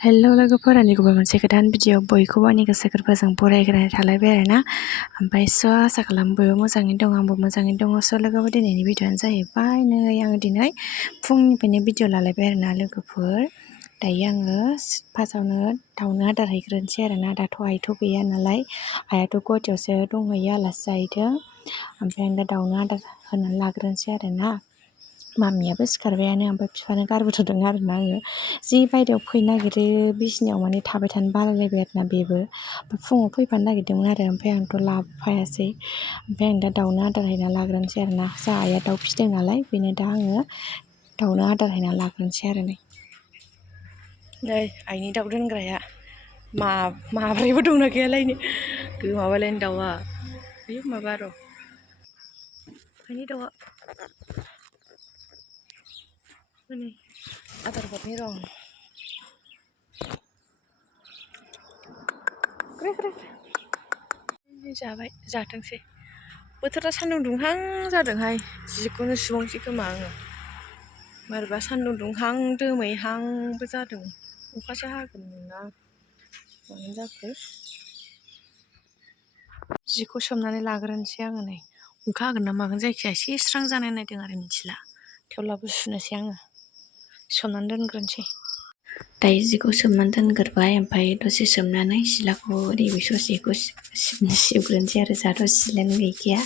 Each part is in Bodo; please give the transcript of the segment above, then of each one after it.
हेल' लोगोफोर, आंनिखौबो मोनसे गोदान भिडिअ बयखौबो आंनि गोसो गोरबोजों बरायग्रोनाय थालायबाय आरोना। ओमफ्राय आसा खालामो बयबो मोजाङैनो दं, आंबो मोजाङैनो दङ। लोगोफोर, दिनैनि भिडिअ'आनो जाहैबाय आङो दिनै फुंनिफ्रायनो भिडिअ लालायबाय आरोना लोगोफोर। दायो आङो फार्स्टआवनो दाउनो आदार हैग्रोनोसै आरोना। दाथ' आइथ' गैया नालाय, आइयाथ' गुवाहाटियावसो दंहैयो, आलासि जाहैदों। ओमफ्राय आं दा दाउनो आदार होनानै लाग्रोनोसै आरोना। मामियाबो सिखारबायानो, ओमफ्राय बिफानो गारबोथ'दों आरोना आङो। जि बायदेव फैनो नागिरो, बिसिनायाव माने थाबाय थानो बालायलायबाय आरोना बेबो। ओमफ्राय फुङाव फैफानो नागिरदोंमोन आरो, ओमफ्राय आंथ' लाबोफायासै। ओमफ्राय आं दा दाउनो आदार हैना लाग्रोनोसै आरोना। जोंहा आइया दाउ फिसिदों नालाय, बेनो दा आङो दाउनो आदार हैना लाग्रोनोसै आरो नै आइनि दाउ दोनग्राया माब्रैबो दंना गैयालायनो, गोमाबायलायनो दाउआ। आयौ माबा र' आइनि दाउआ नै आदार हरनि र' आं। जाबाय, जाथोंसै। बोथोरा सान्दुं दुंहां जादोंहाय, जिखौनो सुबावनोसै खोमा आङो। मारैबा सान्दुं दुंहां दोमैहांबो जादों। अखासो हागोन ना मानो जाखो। जिखौ सोमनानै लाग्रोनोसै आङो नै। अखा हागोन ना मागोन, जायखिजाया एसे स्रां जानाय नायदों आरो मिथिला। थेवब्लाबो सुनोसै आङो, सोमनानै दोनग्रोनोसै। दायो जिखौ सोमनानै दोनग्रोबाय, ओमफ्राय दसे सोमनानै सिलाखौ नैबे ससेखौ सिबग्रोनोसै आरो। जोंहाथ' सिलायानो गैखाया,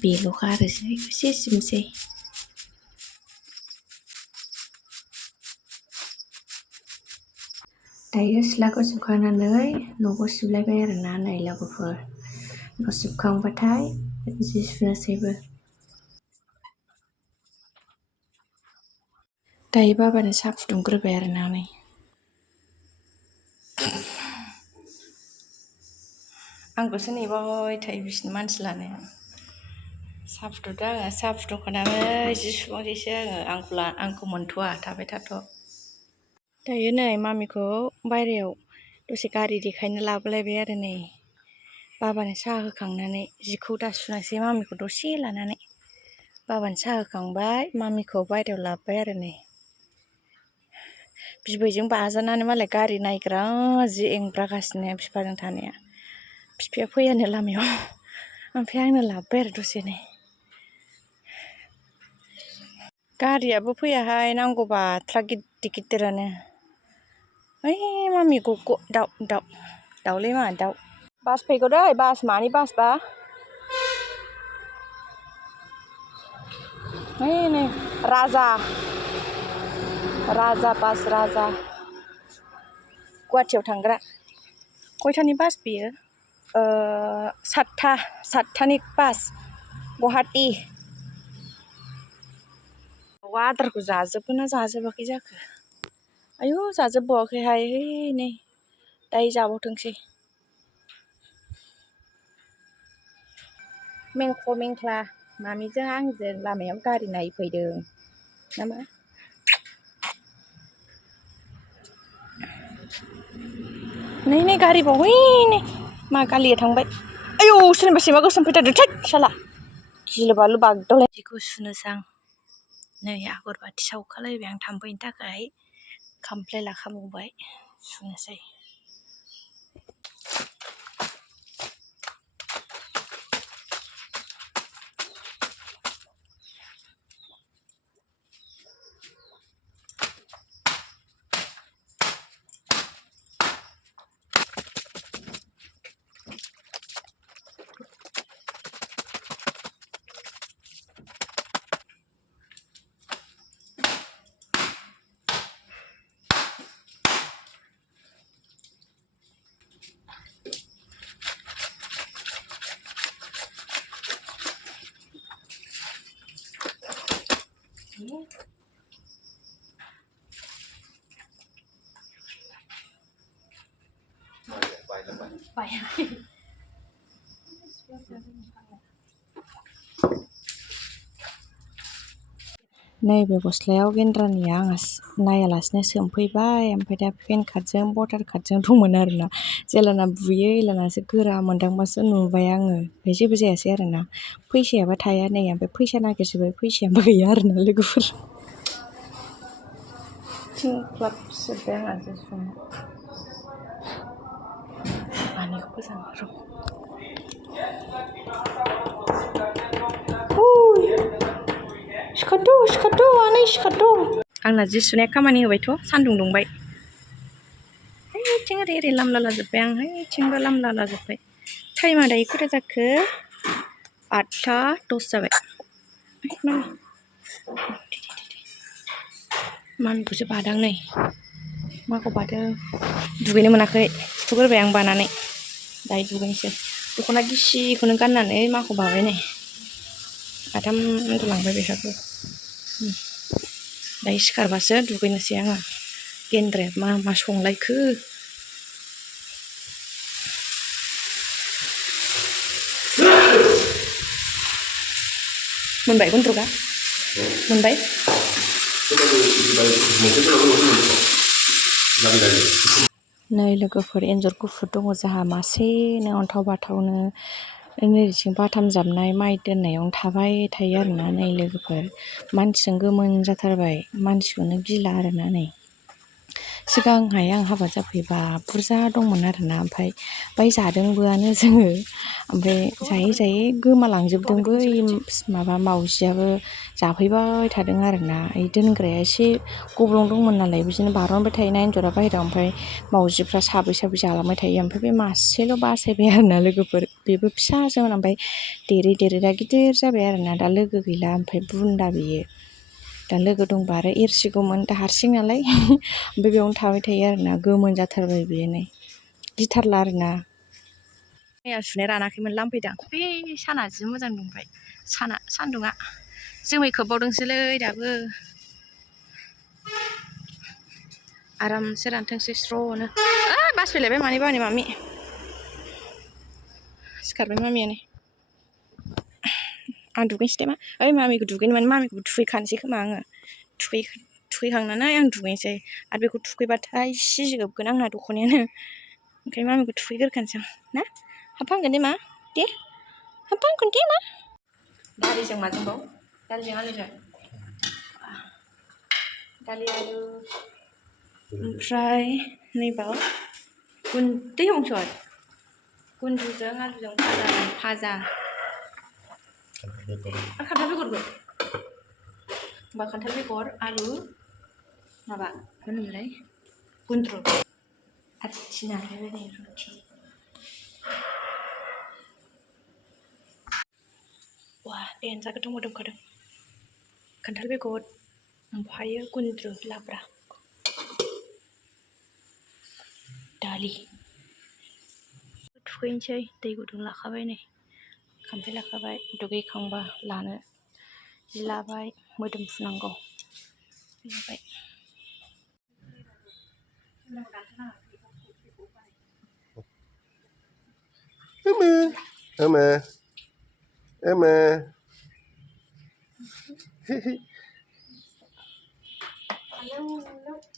बेल'खा आरो एसे सिबनोसै। दायो सिथ्लाखौ सिबखांनानै न'खौ सिबलायबाय आरोना नै लोगोफोर। न' सिबखांबाथाय जि सुनोसैबो। दायो बाबानो साहा फुदुंग्रोबाय आरोना नै। आंखौसो नेबाय थायो बिसिनि मानसि लानाया। साहा फुदुंदो आङो, साहा फुदुंखानानै जि सुबावनोसैसो आङो। आंखौ मोनथ'आ, थाबाय थाथ'। दायो नै मामिखौ बायह्रायाव दसे गारि देखायनो लाबोलायबाय आरो नै। बाबानो साहा होखांनानै जिखौ दा सुनोसै मामिखौ दसे लानानै। बाबानो साहा होखांबाय, मामिखौ बायह्रायाव लाबोबाय आरो नै। बिबैजों बाजानानै मालाय गारि नायग्रा जि एंब्रागासिनो बिफाजों थानाया। बिफाया फैयानो लामायाव, ओमफ्राय आंनो लाबोबाय आरो दसे नै। गारियाबो फैयाहाय, नांगौबा ट्राक गिदिर गिदिरानो। ओइ मामि गग' दाउलै मा दाउ। बास फैगौ दै, बास मानि बास बा? नै राजा बास, राजा गुवाहाटियाव थांग्रा। खयथानि बास बेयो? 7थानि बास, गुवाहाटि। आदारखौ जाजोबगोन ना जाजोबाखै जाखो? आयु जाजोबबावाखैहाय, नै दायो जाबावथोंसै। मेंख्ल' मेंख्ला मामिजों आंजों लामायाव गारि नायफैदों नामा? नै गारि बाव, नै मा गालिया थांबाय। आयौ सोरनिबा सैमा गोसोम फैथारदों, थोद साला गिलु बालु बागदावलाय। जिखौ सुनोसै आं नै, आगरबाथि सावखालायबाय आं थाम्फैनि थाखाय। खामफ्लाय लाखाबावबाय, सुनोसै। नैबे गस्लायाव गेन्द्रानिया आंहा नायालासिनो सोमफैबाय, ओमफ्राय दा पेन कार्डजों भटार कार्डजों दंमोन आरोना। जेलाना बुयो एलानासो गोरा मोनदांबासो नुबाय आङो, ओमफ्राय जेबो जायासै आरोना। फैसायाबो थाया नै, ओमफ्राय फैसा नागिरजोब्बाय, फैसायाबो गैया आरोना लोगोफोर। थिंख्लाबजोब्बाय आंहा जि सुनो आनैखौ फोजानो र' सिखारद' आनै सिखारद' आंना जि सुनाया खामानि होबायथ' सान्दुं दुंबाय हैथिं ओरै लामला लाजोब्बाय आं हैथिंबो लामला लाजोब्बाय टाइमा दायो खैथा जाखो 8:10 जाबाय मामिखौसो बादां नै माखौ बादों दुगैनो मोनाखै थुगोरबाय आं बानानै दायो दुगैनोसै दख'ना गिसिखौनो गाननानै माखौ बाबाय नै आथाम उन्दुलांबाय बेहाबो दायो सिखारबासो दुगैनोसै आङो गेन्द्रे मा संलायखो मोनबाय गुन्द्रुकआ मोनबाय नै लोगोफोर एन्जर गुफुर दङ जोंहा मासेनो अन्थाव बाथावनो नैथिं बाथाम जाबनाय माइ दोननायावनो थाबाय थायो आरोना नै लोगोफोर मानसिजों गोमोन जाथारबाय मानसिखौनो गिला आरोना नै सिगांहाय आं हाबा जाफैबा बुरजा दंमोन आरोना ओमफ्राय बाय जादोंबोआनो जोङो ओमफ्राय जायै जायै गोमालांजोबदोंबो माबा मावजियाबो जाफैबाय थादों आरोना दोनग्राया एसे गब्लं दंमोन नालाय बिदिनो बारनबाय थायोना एन्जरा बाहेरायाव ओमफ्राय मावजिफ्रा साबै जालांबाय थायो ओमफ्राय बे मासेल' बासायबाय आरोना लोगोफोर बेबो फिसासोमोन ओमफ्राय देरै दा गिदिर जाबाय आरोना दा लोगो गैला ओमफ्राय बुन्दा बेयो दा लोगो दंबा आरो एरसिगौमोन दा हारसिं नालाय ओमफ्राय बेयावनो थाबाय थायो आरोना गोमोन जाथारबाय बेयो नै गिथारला आरोना मैया सुनाया रानाखैमोन लामफैदां बे साना जि मोजां दुंबाय सान्दुङा जोमै खोबबावदोंसोलै दाबो आरामसे रानथोंसै स्र'नो बास फैलायबाय मानिबा मामि सिखारबाय मामियानो आं दुगैनोसै दे मा मामिखौ दुगैनो माने मामिखौबो थुखैखानोसै खोमा आङो थुखैखांनानै आं दुगैनोसै आरो बेखौ थुखैबाथाय सिजोबगोन आंना दख'नायानो ओंखायनो मामिखौ थुखैग्रोखानोसै आं ना हाबहांगोन दे मा दे हाबहांगोन दे मा दालिजों माजोंबाव दालिजों आलुजों दालि आलु ओमफ्राय नैबाव गुन्दै हंसय गुन्द्रुजों आलुजों भाजा खान्थाल बेगरबो होमबा खान्थाल बेगर आलु माबा मा होनोमोनलाय गुन्द्रु आरो थिनालायबाय नै रुथि वा देन्जार गोथाव मोदोमखादों खान्थाल बेगर ओमफ्रायो गुन्द्रु लाब्रा दालि थुखैनोसै दै गुदुं लाखाबाय नै खामफ्लाय लाखाबाय दुगैखांबा लानो जि लाबाय मोदोम फुनांगौ लाबाय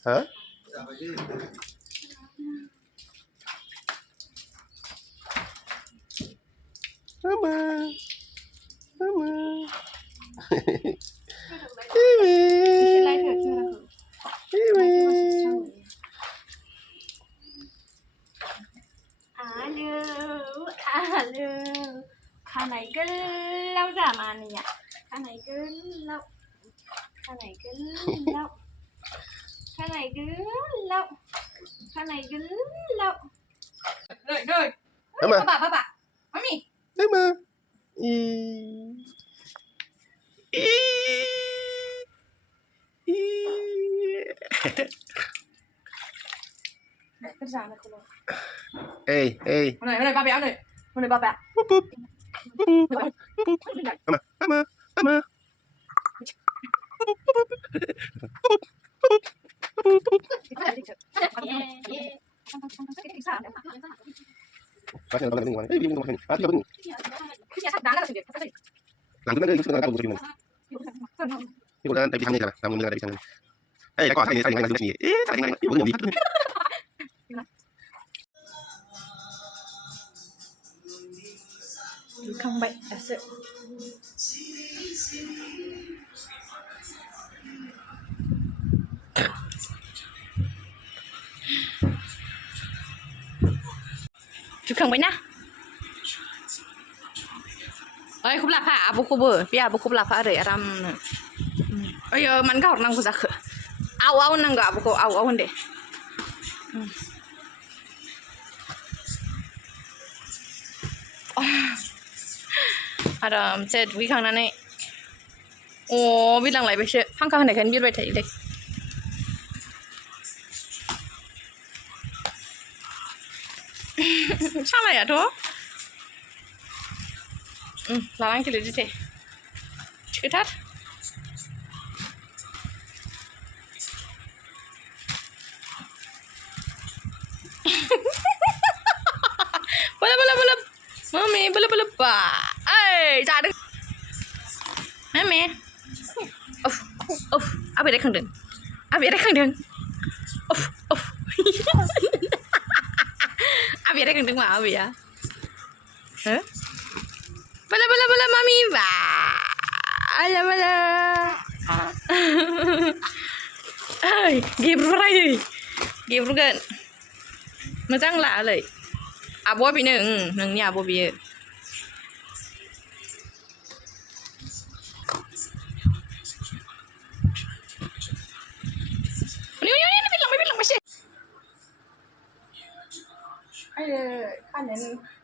Hả? Mama. Alu खानाय गोलाव जामानिया खानाय गोलाव नै बाबा mummy Mama. Hey. Này ba béo này. Này ba béo. Mama. Duखांबाय दासो सुखांबायना ओइ खौबो लाफा आब'खौबो बे आब'खौबो लाफा ओरै आरामनो ओइयो मानो गाहरनांगौ जाखो आव आव होननांगौ आब'खौ आव आव होन दे आरामसे दुगैखांनानै बिरलांलायबायसो फांखा होनायखायनो बिरबाय थायोलै सालायाथ' लानांगौलै दिथे थिखोथार बोलो बोलो बोलो मम्मी बोलो बोलो बा ओइ जादों मम्मी अफ अफ आबै रायखांदों आबै रायखांदों अफ अफ आबै रायखांदों मा आबैया हो बोलो बोलो बोलो मम्मी बा बोलो बोलो ओइ गेब्रुरायै गेब्रुगोन मोजां लालै आब'आ बेनो नोंनि आब' बेयो बिरलांबायसो आयै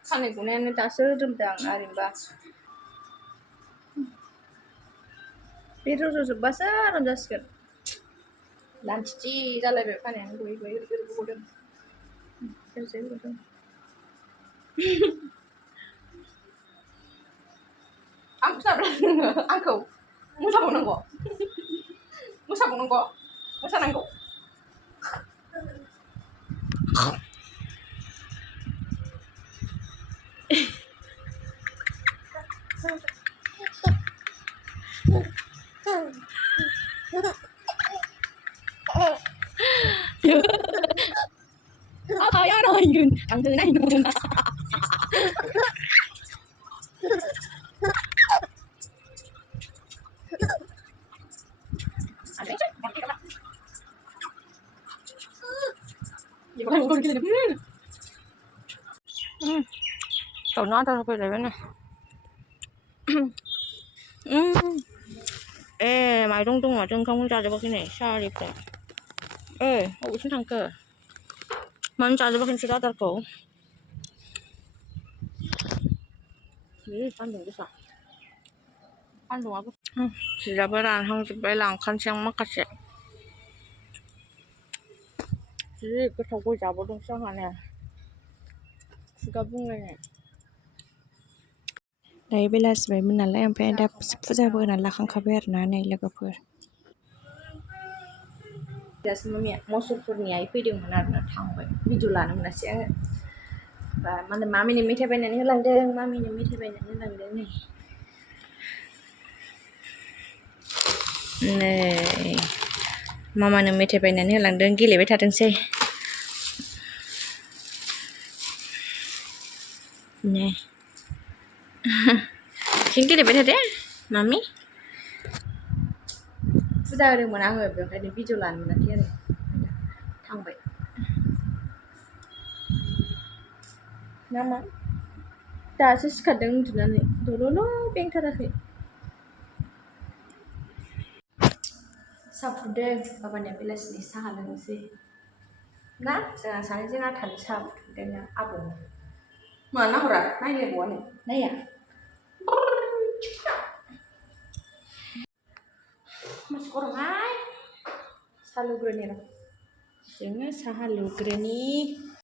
खानाय गनायानो दासो रोदोमदों आंना ओरैनोबा बे रज'जोब्बासो आराम जासिगोन लान्थिथि जालायबाय खानायानो गयै गयै गदों सेरसे गदों आं खोनाब्ला नोङो आंखौ मोसाबावनांगौ मोसानांगौ आया नायगोन आंखौ नायनो मोना गावनो आदार होफैलायबाय नो माइरं दं माथो ओंखामखौनो जाजोबाखै नै सारिथा अबेसिम थांखो मानो जाजोबाखै नोंसोर आदारखौ सान्दुं गोसा सान्दुंआबो जियाबो रानहांजोब्बाय लांखानोसै आं माखासे जि गोथाव गय जाबोदोंसो आंहानो खुगा बुंलायनाय दायो बेलासिबायमोन नालाय ओमफ्राय दा फुजाबो होनानै लाखांखाबाय आरोना नै लोगोफोर दासो मसुरफोरनि आइ फैदोंमोन आरोना थांबाय भिडिअ लानो मोनासै आङो माने मामिनो मेथाइ बायनानै होलांदों नै मामानो मेथाइ बायनानै होलांदों गेलेबाय थाथोंसै नै गेलेबाय थादे मामि फुजा होदोंमोन आङो बेखायनो भिडिअ लानो मोनाखै आरो थांबाय नामा दासो सिखारदों उन्दुनानै दल'ल' बेंथाराखै साहा फुदुंदों बाबानिया बेलासिनि साहा लोंनोसै ना जोंहा सानैजों आथानि साहा फुदुंदों आबौनो मा नाहरा नायलायबावानो नाया मासे गरमहाय साहा लुग्रोनि र' जोङो साहा लुग्रोनि